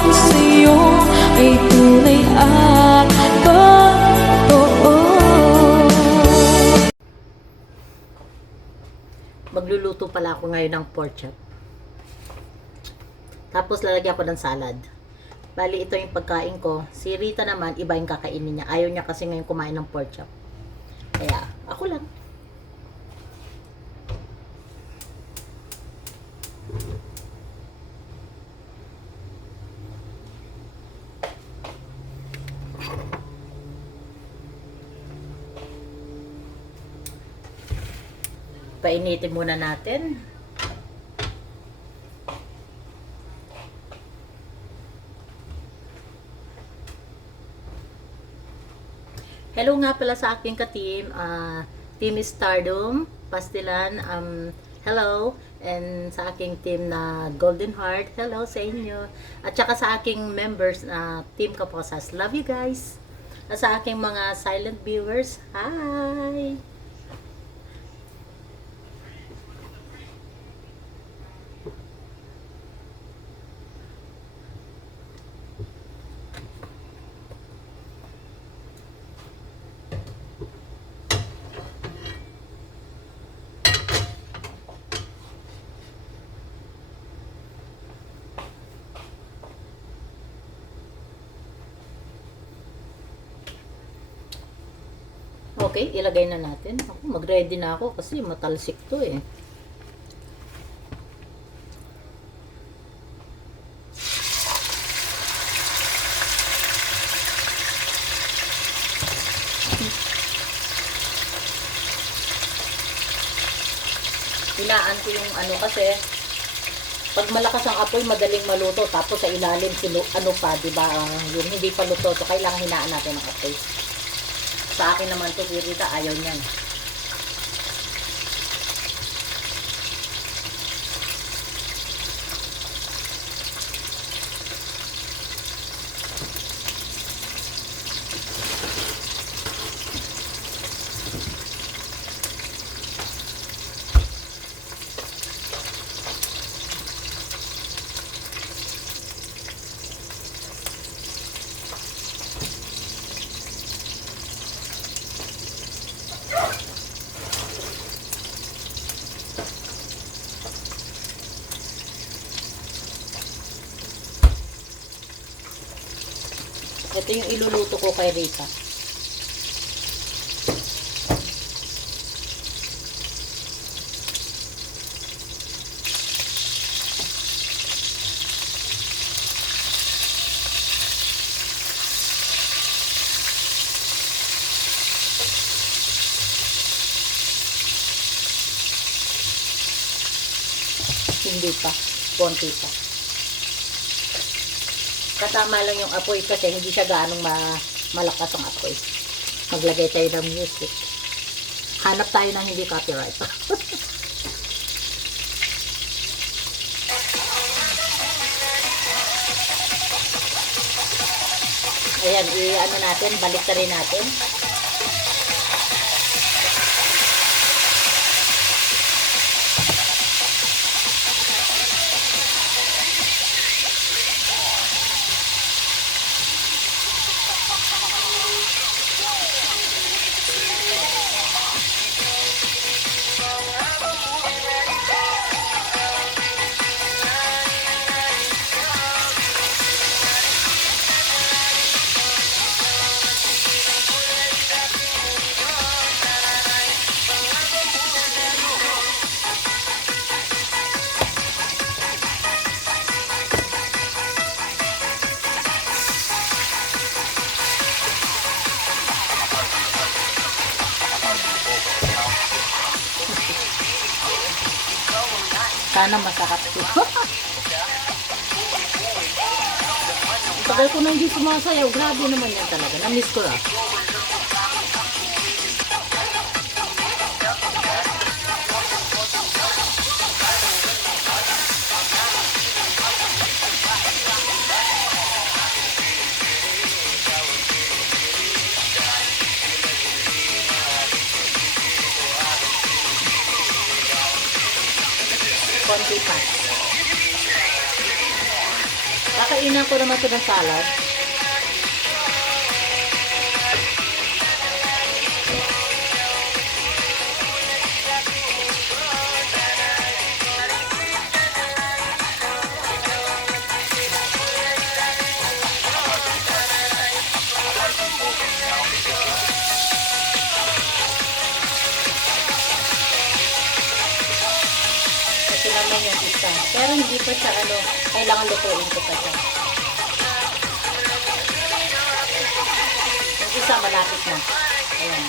ko sa'yo ay tunay at totoo. Magluluto pala ako ngayon ng pork chop. Tapos lalagyan ko ng salad. Bali, ito yung pagkain ko. Si Rita naman, iba yung kakainin niya. Ayaw niya kasi ngayon kumain ng pork chop. Kaya, ako lang. Painitin muna natin. Hello nga pala sa aking ka-team, Team Stardom, Pastilan, hello, and sa aking team na Golden Heart, hello sa inyo, at saka sa aking members na Team Kaposas, love you guys, at sa aking mga silent viewers, hi! Okay, ilagay na natin. Ako, mag-ready na ako kasi matalsik to eh. Hinaan ko yung ano kasi pag malakas ang apoy madaling maluto tapos sa ilalim ano pa, 'di ba? Yun hindi pa luto, so kailangan hinaan natin ang apoy. Sa akin naman to, si Rita, ayaw niyan. Ito yung iluluto ko kay Rita. Hindi pa. Konti pa. Kasama lang yung apoy kasi hindi siya gaanong malakas ang apoy. Maglagay tayo ng music. Hanap tayo ng hindi copyright. Ayan, i-ano natin, balik na rin natin. Sana masarap ito. Tagal ko na hindi sumasayaw. Grabe naman yan talaga. Na-miss ko lang. Konti pa. Kakainan ko naman ito ng salad. Ito naman yung isa. Pero hindi pa siya kailangan lutuin ko pa siya. Yung isa malapit na. Ayan.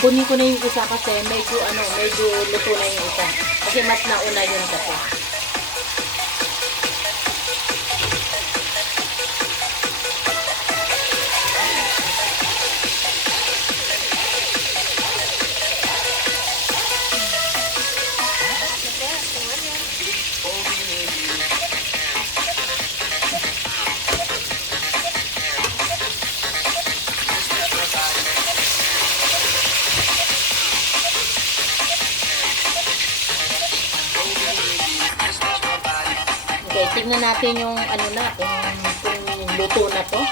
Kunin ko na yung isa kasi medyo luto na yung isa. Kasi mas nauna yun kasi. Okay, tignan natin yung kung luto na to.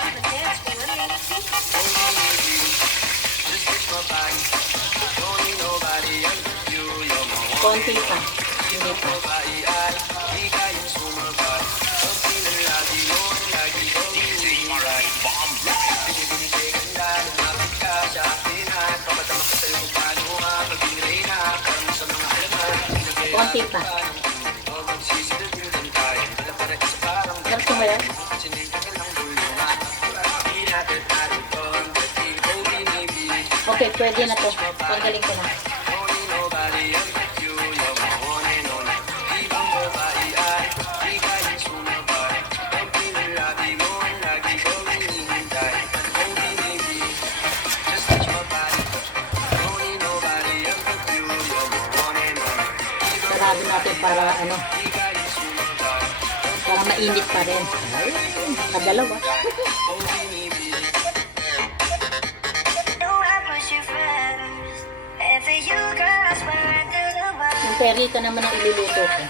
Konti pa. Hindi pa. Konti pa. Sarap ko ba yan? Okay, pwede na to. Tanggalin ko na. Sarado natin para para mainit pa rin. Kadalawa. Yung perita naman ang iluluto ko.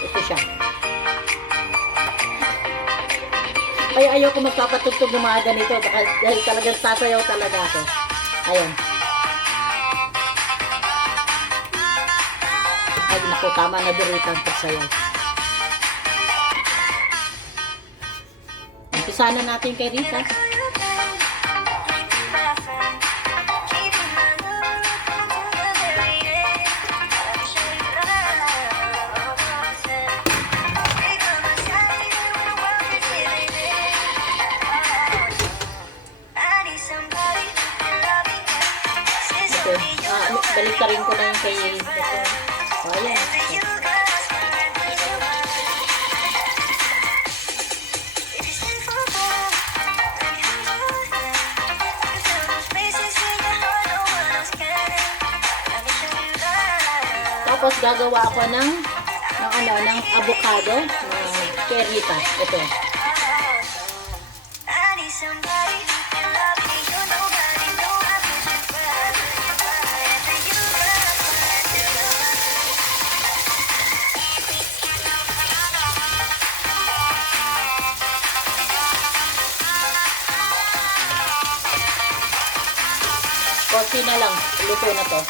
Ito siya. Kaya ayaw ko magpapatugtog ng mga ganito dahil talagang sasayaw talaga ako. Ayan. Ay, naku, tama na diritan pagsayaw. Umpisa na natin kay Rita. Okay. Balik ka rin ko na yung kay Rita. Oh, ayan. Tapos gagawa ako ng avocado na perita. Ito. Konti na lang. Luto na to.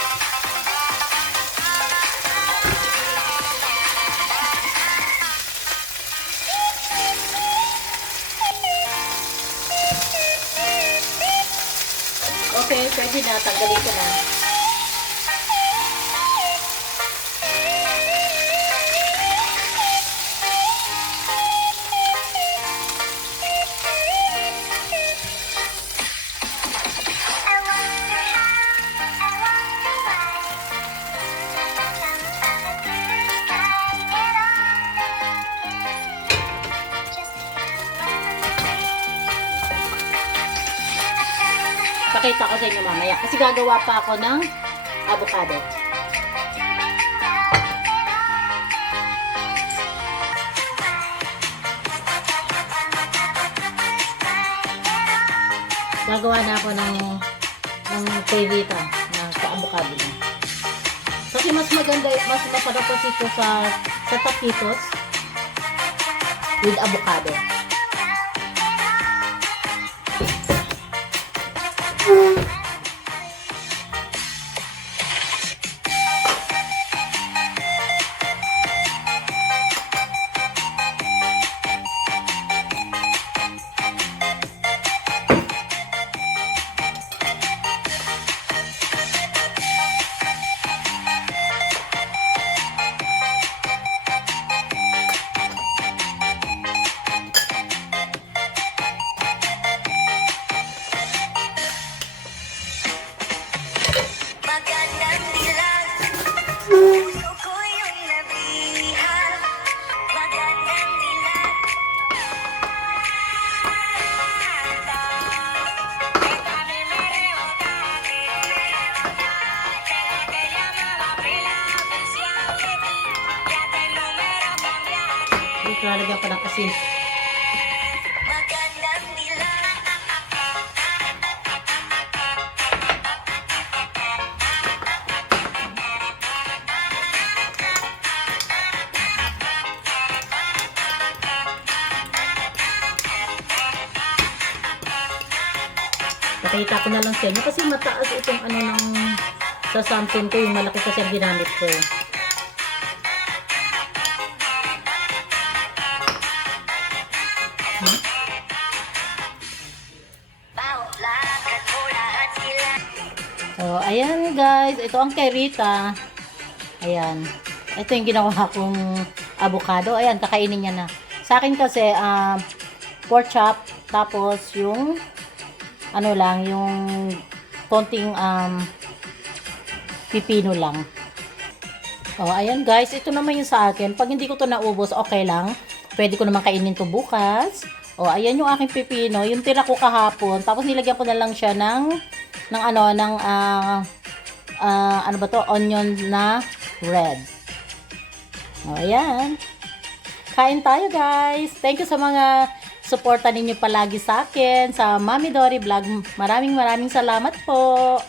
Okay, pwede na. Tanggalin ko na. Pakita ko sa inyo mamaya. Kasi gagawa pa ako ng avocado. gumagawa na ako ng favorite na sa avocado. Kasi mas maganda, mas masarap kasi ito sa taquitos with avocado. Magandang dilag, puso ko yung nabihag. Magandang dilag. Ito lalagyan pa ng asin. Magandang dilag. Nakita ko na lang sa inyo kasi mataas itong ano ng sa Samsung ko, yung malaki kasi ang ginamit ko. Lakad mo lahat sila. So, ayan guys, ito ang kay Rita. Ayan. Ito yung ginawa kong avocado. Ayan, kakainin niya na. Sa akin kasi, pork chop, tapos yung ano lang, yung konting pipino lang. Oh, ayan guys, ito naman yung sa akin. Pag hindi ko to naubos, okay lang. Pwede ko naman kainin to bukas. Oh, ayan yung aking pipino, yung tira ko kahapon. Tapos nilagyan ko na lang siya ng ano ba to? Onion na red. Oh, ayan. Kain tayo guys. Thank you sa mga suporta ninyo palagi sa akin, sa Mami Dory Vlog. Maraming salamat po.